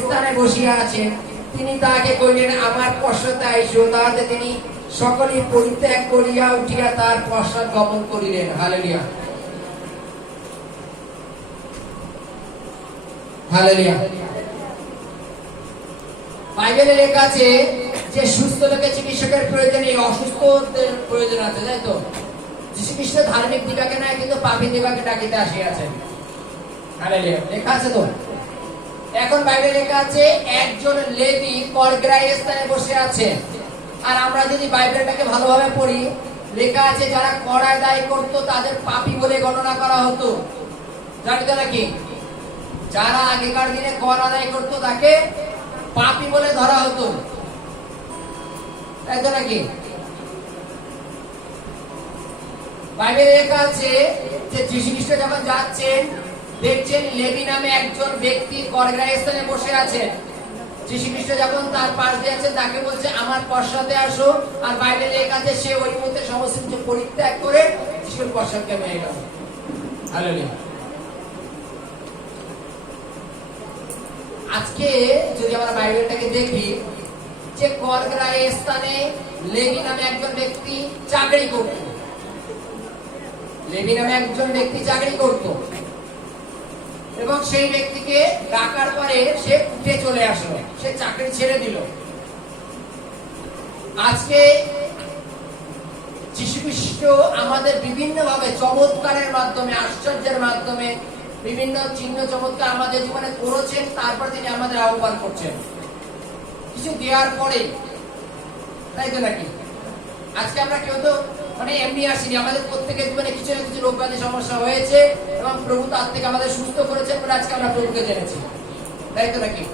স্থানে বসিয়া আছেন, তিনি তাহাকে কইলেন, আমার পশ্চাতে আইসো। তাহাতে তিনি সকলেই পরিত্যাগ করিয়া উঠিয়া তার পশ্চাৎ গমন করিলেন। Hallelujah, hallelujah. বাইবেলে লেখা আছে যে সুস্থ লোকের চিকিৎসকের প্রয়োজন, এই অসুস্থদের প্রয়োজন আছে, তাই তো? যীশু খ্রিস্ট ধার্মিক দিবাকে নাই, কিন্তু পাপী দিবাকে ডাকিতে আসিয়াছেন। হালেলুয়া, লেখা আছে তো। এখন বাইবেলে লেখা আছে একজন লেবী করগ্রাহী স্থানে বসে আছে। আর আমরা যদি বাইবেলটাকে ভালোভাবে পড়ি, লেখা আছে যারা কর আদায় করতো তাদের পাপী বলে গণনা করা হতো। জানিত নাকি? যারা আগেকার দিনে কর আদায় করতো তাকে পাপী বলে ধরা হতো, তাই তো নাকি? বাইবেলে লেখা আছে যে যীশু খ্রিস্ট যখন যাচ্ছেন, দেখছেন লেবী নামে একজন ব্যক্তি করগ্রাহী স্থানে বসে আছেন। যীশু খ্রিস্ট যখন তার পাশ দিয়ে আছেন, তাকে বলছে আমার পশ্চাতে আসো। আর বাইবেলে লেখা আছে সে ওই মুহূর্তে সমস্ত কিছু পরিত্যাগ করে যিশুর পশ্চাৎ হয়ে গেল। হালেলুয়া। আজকে যদি আমরা বাইবেলটাকে দেখি, যে করগ্রাহী স্থানে লেবী নামে একজন ব্যক্তি চাকরি করত। লেবী নামে একজন ব্যক্তি চাকরি করত এবং সেই ব্যক্তিকে ডাকার পরে সে উঠে চলে আসলো, সে চাকরি ছেড়ে দিল। আজকে যীশু খ্রিস্ট আমাদের বিভিন্ন ভাবে চমৎকারের মাধ্যমে, আশ্চর্যের মাধ্যমে বিভিন্ন চিহ্ন চমৎকার আমাদের জীবনে করেছেন। তারপর তিনি আমাদের আহ্বান করছেন কিছু দেওয়ার পরে, তাই তো নাকি? আজকে আমরা কেউ তো এমনি আসিনি, আমাদের প্রত্যেকের জীবনে কিছু না কিছু রোগব্যাধি সমস্যা হয়েছে এবং প্রভু তার থেকে আমাদের সুস্থ করেছেন বলে আজকে আমরা প্রভুকে জেনেছি, তাই তো নাকি?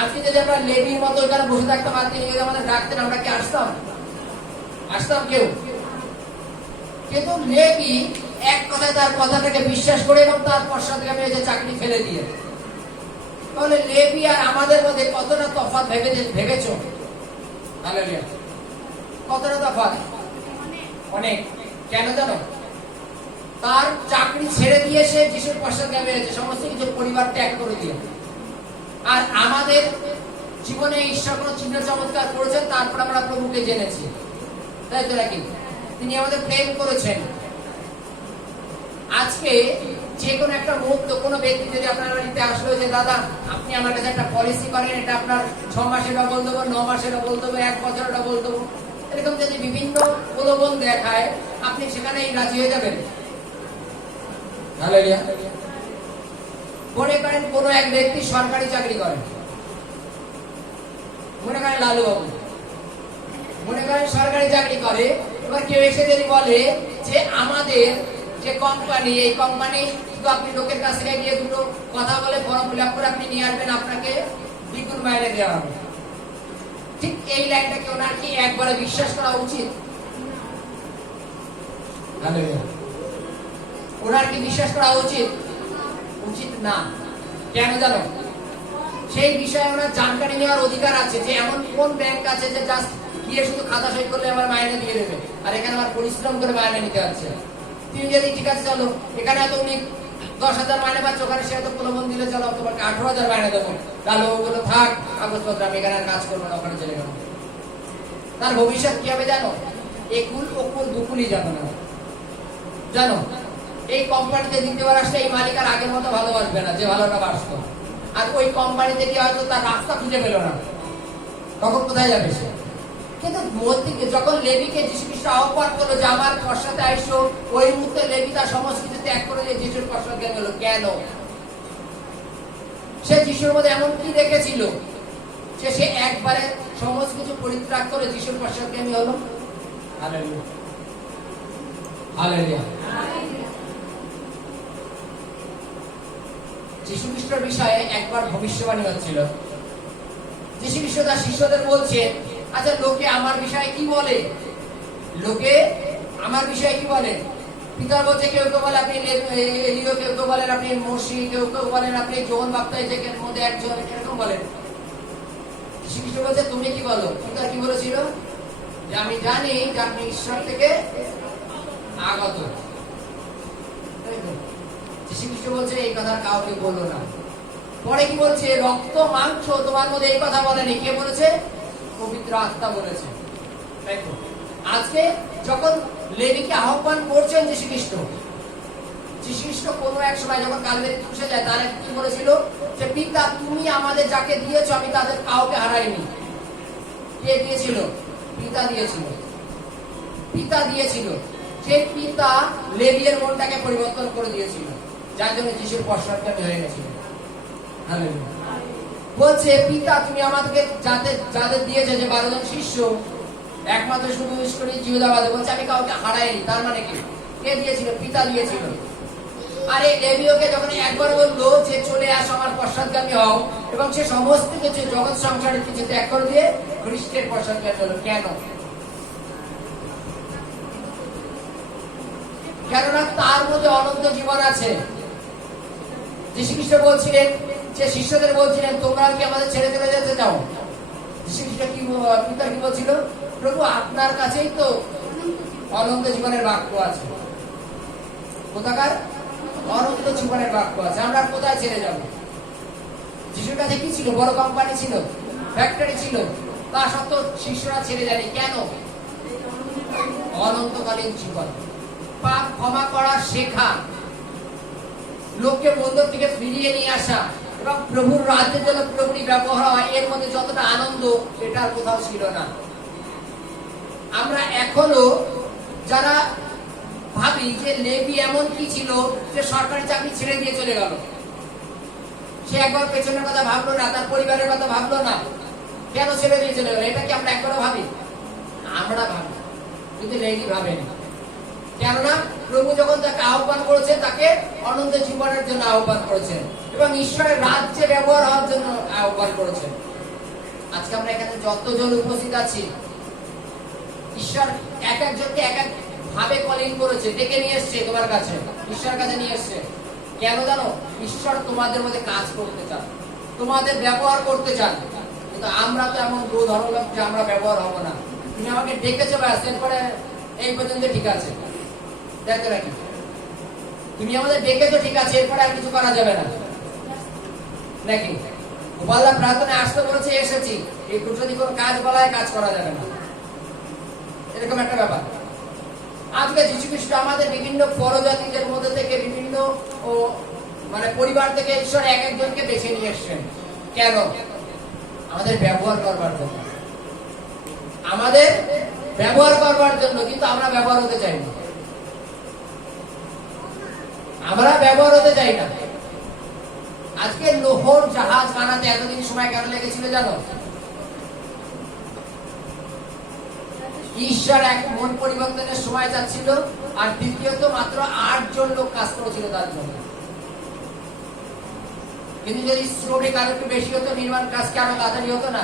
আজকে যদি আমরা লেবির মতো এখানে বসে থাকতাম আর তিনি যদি আমাদের ডাকতেন, আমরা কি আসতাম? আসতাম কেউ? কিন্তু লেবি এক কথায় তার কথাটাকে বিশ্বাস করে এবং তার পশ্চাৎগামী হয়েছে চাকরি ফেলে দিয়ে। তাহলে লেবি আর আমাদের মধ্যে কতটা তফাৎ ভেবেছো? হালেলুয়া, কতটা তফাৎ? অনেক। কেন জানো? তার চাকরি ছেড়ে দিয়ে সে যিশুর পশ্চাৎগামী হয়েছে, সমস্ত কিছু পরিবার ত্যাগ করে দিয়ে। আর আমাদের জীবনে ঈশ্বর কোন চিহ্ন চমৎকার করেছেন, তারপর আমরা প্রভুকে জেনেছি, তাই তো নাকি? তিনি আমাদের প্রেম করেছেন। আজকে যে কোনো একটা মুহূর্ত কোনো ব্যক্তি যদি আপনার বাড়িতে আসলো যে দাদা আপনি আমার কাছে একটা পলিসি করেন, এটা আপনার 6 মাসের ডবল দেবো, 9 মাসের ডবল দেবো, 1 বছরের ডবল দেবো, এরকম যদি বিভিন্ন প্রলোভন দেখায়, আপনি সেখানেই রাজি হয়ে যাবেন? হালেলুয়া। মনে করেন কোন এক ব্যক্তি সরকারি চাকরি করে, মনে করেন লালু বাবু, মনে করেন সরকারি চাকরি করে। এবার কেউ এসে যদি বলে যে আমাদের যে কোম্পানি, এই কোম্পানি শুধু আপনি লোকের কাছ থেকে গিয়ে দুটো কথা বলে ফর্ম ফিল আপ করে আপনি নিয়ে আসবেন, আপনাকে দ্বিগুণ মাইনে দেওয়া হবে। ঠিক এই লাইনটাকে ওনার কি একবারে বিশ্বাস করা উচিত? ওনার কি বিশ্বাস করা উচিত? উচিত না। কেন জানো? সেই বিষয়ে ওনার জানকারি নেওয়ার অধিকার আছে যে এমন কোন ব্যাংক আছে যে জাস্ট গিয়ে শুধু খাতা সই করলে আমার মাইনে দিয়ে দেবে, আর এখানে আমার পরিশ্রম করে মাইনে নিতে হচ্ছে। তিনি যদি ঠিক আছে চলো এখানে এত উনি 10,000 মাইনে পাচ্ছে, ওখানে সে এত প্রলোভন দিলে চলো তোমাকে 18,000 মাইনে দেবো, তাহলে ওগুলো থাক কাগজপত্র, আমি এখানে কাজ করবো না, ওখানে চলে গেল। তার ভবিষ্যৎ কি হবে জানো? একুল ওকুল দুকুলই যাবে না। জানো, এই কোম্পানিতে দ্বিতীয়বার আসলে এই মালিক আর আগের মতো ভালোবাসবে না যে ভালোটা বাসতো। আর ওই কোম্পানিতে গিয়ে হয়তো তার রাস্তা খুঁজে পেল না, তখন কোথায় যাবে সে? কিন্তু যখন লেবিকে যীশু খ্রিস্ট আহ্বান করলো যে আমার পশ্চাতে আইসো, ওই মুহূর্তে লেবি তার সমস্ত কিছু ত্যাগ করে দিয়ে যিশুর পশ্চাতে গেল। কেন? সে যিশুর মধ্যে এমন কি দেখেছিল যে সে একবারে সমস্ত কিছু পরিত্যাগ করে যিশুর পশ্চাৎগামী হলো। Hallelujah, hallelujah. যীশু খ্রিস্টের বিষয়ে একবার ভবিষ্যবাণী হচ্ছিল। যীশু খ্রিস্ট তার শিষ্যদের বলছে, আচ্ছা লোকে আমার বিষয়ে কি বলে? লোকে আমার বিষয়ে কি বলে? পিতা বলছে কেউ কেউ বলে আপনি এলিও, কেউ কেউ বলেন আপনি মসি, কেউ কেউ বলেন আপনি যোহন বাপ্তাইজের মধ্যে একজন, এরকম বলেন। যীশু খ্রিস্ট বলছে তুমি কি বলো? পিতা কি বলেছিল? যে আমি জানি যে আপনি ঈশ্বর থেকে আগত। যীশু খ্রিস্ট বলছে এই কথা কাউকে বললো না। পরে কি বলছে, রক্ত মাংস তোমার মধ্যে এই কথা বলেনি, কে বলেছে? পবিত্র আত্মা বলেছে। দেখো আজকে যখন লেভিকে আহ্বান করছেন যীশু খ্রিস্ট কোনো এক সময় যখন কালভারি ক্রুশে যায়, তার কি বলেছিল যে পিতা তুমি আমাদের যাকে দিয়েছো আমি তাদের কাউকে হারাইনি। কে দিয়েছিল? পিতা দিয়েছিল। সেই পিতা লেভিয়ের মনটাকে পরিবর্তন করে দিয়েছিল, যার জন্য যিশুর পশ্চাৎগামী হয়ে গেছিল। বলছে পিতা তুমি আমাদেরকে যাদের দিয়েছে, যে 12 জন শিষ্য, একমাত্র শুধু জিহুদাবাদে, বলছে আমি কাউকে হারাইনি। তার মানে কি? কে দিয়েছিল? পিতা দিয়েছিল। আর এই লেবীয়কে যখন একবার বললো যে চলে আসো আমার পশ্চাৎগামী হও, এবং সে সমস্ত কিছু জগৎ সংসারের কিছু ত্যাগ করে দিয়ে খ্রিস্টের পশ্চাৎগামী হলো। কেন? কেননা তার মধ্যে অনন্ত জীবন আছে। যীশু খ্রিস্ট বলছিলেন, যে শিষ্যদের বলছিলেন তোমরা কি আমাদের ছেড়ে চলে যেতে চাও? যীশু খ্রিস্ট কি পিতা কি বলছিল? প্রভু আপনার কাছেই তো অনন্ত জীবনের বাক্য আছে। কোথাকার? অনন্ত জীবনের বাক্য আছে। আমরা কোথায় ছেড়ে যাব? যিশুর কাছে কি ছিল? বড় কোম্পানি ছিল, ফ্যাক্টরি ছিল, তা সত্ত্বেও শিষ্যরা ছেড়ে যায়নি। কেন? অনন্তকালীন জীবন, পাপ ক্ষমা করা শেখা, লোককে মন্দির থেকে ফিরিয়ে নিয়ে আসা, এবং প্রভুর রাজ্যের জন্য পুরোপুরি ব্যবহার হয়, এর মধ্যে যতটা আনন্দ এটা আর কোথাও ছিল না। আমরা এখনো যারা ভাবি যে লেভি এমন কি ছিল যে সরকারি চাকরি ছেড়ে দিয়ে চলে গেল, সে একবার পেছনের কথা ভাবলো না, তার পরিবারের কথা ভাবলো না, কেন ছেড়ে দিয়ে চলে গেল? এটা কি আমরা একবারও ভাবি? আমরা ভাবি, কিন্তু লেভি ভাবেনি। কেননা প্রভু যখন তাকে আহ্বান করেছেন, তাকে অনন্ত জীবনের জন্য আহ্বান করেছেন, এবং ঈশ্বরের রাজ্যে ব্যবহার হওয়ার জন্য আহ্বান করেছেন। আজকে আমরা এখানে যতজন উপস্থিত আছি, ঈশ্বর এক একজনকে এক এক ভাবে কলিং করেছে, ডেকে নিয়ে এসছে তোমার কাছে, ঈশ্বরের কাছে নিয়ে এসছে। কেন জানো? ঈশ্বর তোমাদের মধ্যে কাজ করতে চান, তোমাদের ব্যবহার করতে চান। কিন্তু আমরা তো এমন দু ধরনের যে আমরা ব্যবহার হব না। তুমি আমাকে ডেকেছো ব্যাস, এরপরে এই পর্যন্ত ঠিক আছে, দেখতে রাখি। তুমি আমাদের ডেকেছো ঠিক আছে, এরপরে আর কিছু করা যাবে না নাকি? গোপালদা প্রার্থনায় আসতে বলেছে, এসেছি, এই যদি কোনো কাজ বলায় কাজ করা যাবে না, এরকম একটা ব্যাপার। আজকে যীশু খ্রিস্ট আমাদের বিভিন্ন পরজাতিদের মধ্যে থেকে, বিভিন্ন মানে পরিবার থেকে ঈশ্বর এক একজনকে বেছে নিয়ে এসছেন। কেন? আমাদের ব্যবহার করবার জন্য, আমাদের ব্যবহার করবার জন্য। কিন্তু আমরা ব্যবহার হতে চাই না, আমরা ব্যবহার হতে চাই না। আজকে লোহর জাহাজ বানাতে এতদিন সময় কেন লেগেছিল জানো? ঈশ্বর এক মন পরিবর্তনের সময় যাচ্ছিল, আর দ্বিতীয়ত মাত্র 8 জন লোক কাজ করেছিল তার জন্য। কিন্তু যদি শ্রমিক আরো একটু বেশি হতো, নির্মাণ কাজ কি আরো তাড়াতাড়ি হতো না?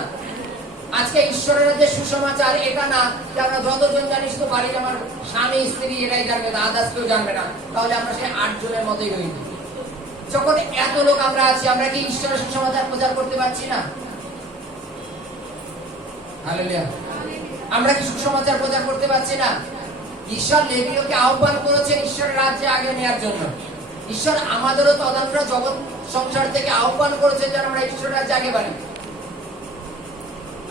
আজকে ঈশ্বরের যে সুসমাচার এটা না যে আমরা যতজন জানি শুধু বাড়ির আমার স্বামী স্ত্রী এরাই জানবে, আদার্স কেউ জানবে না, তাহলে আমরা সেই 8 জনের মতোই রই। যখন এত লোক আমরা আছি, আমরা কি ঈশ্বরের সুসমাচার প্রচার করতে পারছি না? হালেলুয়া। আমরা কি সুসমাচার প্রচার করতে পারছি না? ঈশ্বর লেবীয়কে আহ্বান করেছেন ঈশ্বরের রাজ্যে আগে নেওয়ার জন্য। ঈশ্বর আমাদেরও তদন্ত্র জগৎ সংসার থেকে আহ্বান করেছেন যেন আমরা ঈশ্বরের রাজ্যে আগে বাড়ি।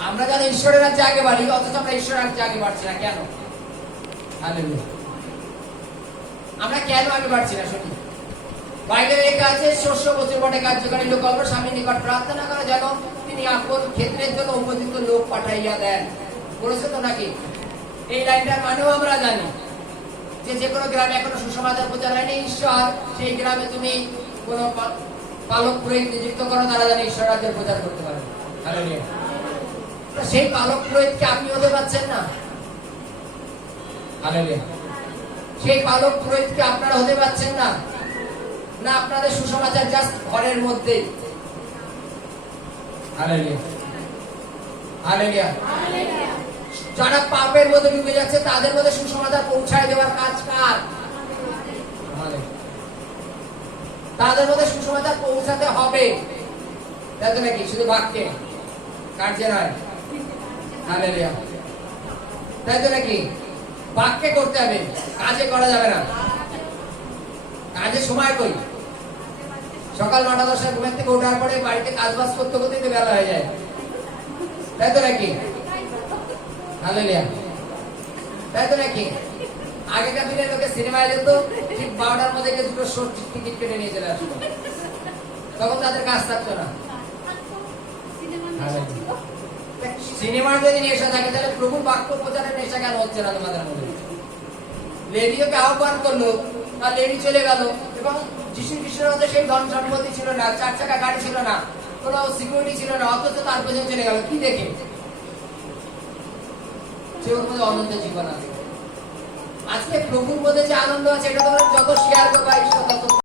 আমরা যেন ঈশ্বরের রাজ্যে আগে বাড়ি, অথচ আমরা ঈশ্বরের রাজ্যে আগে বাড়ছি না। কেন? হালেলুয়া। আমরা কেন আগে বাড়ছি না? শুনি বাইবেলে লেখা আছে, শস্য বছর বটে কার্যকারী লোক অল্প স্বামীর নিকট প্রার্থনা করে যেন তিনি আপন ক্ষেত্রের জন্য উপযুক্ত লোক পাঠাইয়া দেন। বলেছে তো নাকি? এই লাইনটার মানেও আমরা জানি যে কোনো গ্রামে এখনো সুসমাচার প্রচার হয়নি, ঈশ্বর সেই গ্রামে তুমি কোন পালক পুরোহিত নিযুক্ত করো, তারা জানে ঈশ্বর রাজ্যের প্রচার করতে পারে। হালেলুয়া। সেই পালক পুরোহিতকে আপনি হতে পারছেন না। হালেলুয়া। সেই পালক পুরোহিতকে আপনারা হতে পারছেন না। না, আপনাদের সুসমাচার জাস্ট ঘরের মধ্যে। হালেলুয়া। হালেলুয়া। যারা পাপের মধ্যে ডুবে যাচ্ছে তাদের মধ্যে সুসমাচার পৌঁছায় দেওয়ার কাজ কার? তাদের মধ্যে সুসমাচার পৌঁছাতে হবে, তাই তো নাকি? শুধু বাক্যে, কার্যে নয়। হালেলুয়া। তাই তো নাকি? বাক্যে করতে হবে, কাজে করা যাবে না। কাজে সময় কই? সকাল 9টা-10টায় ঘুমের থেকে ওঠার পরে বাড়িতে কাজবাজ করতে করতেই তো বেলা হয়ে যায়, তাই তো নাকি? হালেলুয়া, তাই তো নাকি? আগেকার দিনে লোকে সিনেমায় যেত, ঠিক 12টার মধ্যে গিয়ে দুটো শো টিকিট কেটে নিয়ে চলে আসতো, তখন তাদের কাজ থাকতো না। সিনেমার যদি নেশা থাকে তাহলে প্রভুর বাক্য প্রচারের নেশা কেন হচ্ছে না তোমাদের মধ্যে? লেডিওকে আহ্বান করলো, আর লেডি চলে গেল, এবং যিশু খ্রিস্টের মধ্যে সেই ধন সম্পত্তি ছিল না, 4 চাকা গাড়ি ছিল না, কোনো সিকিউরিটি ছিল না, অথচ তার পেছনে চলে গেল কি দেখে? যে ওর মধ্যে অনন্ত জীবন আছে। আজকে প্রভুর মধ্যে যে আনন্দ আছে এটা তোমরা যত শেয়ার করবা ঈশ্বর তত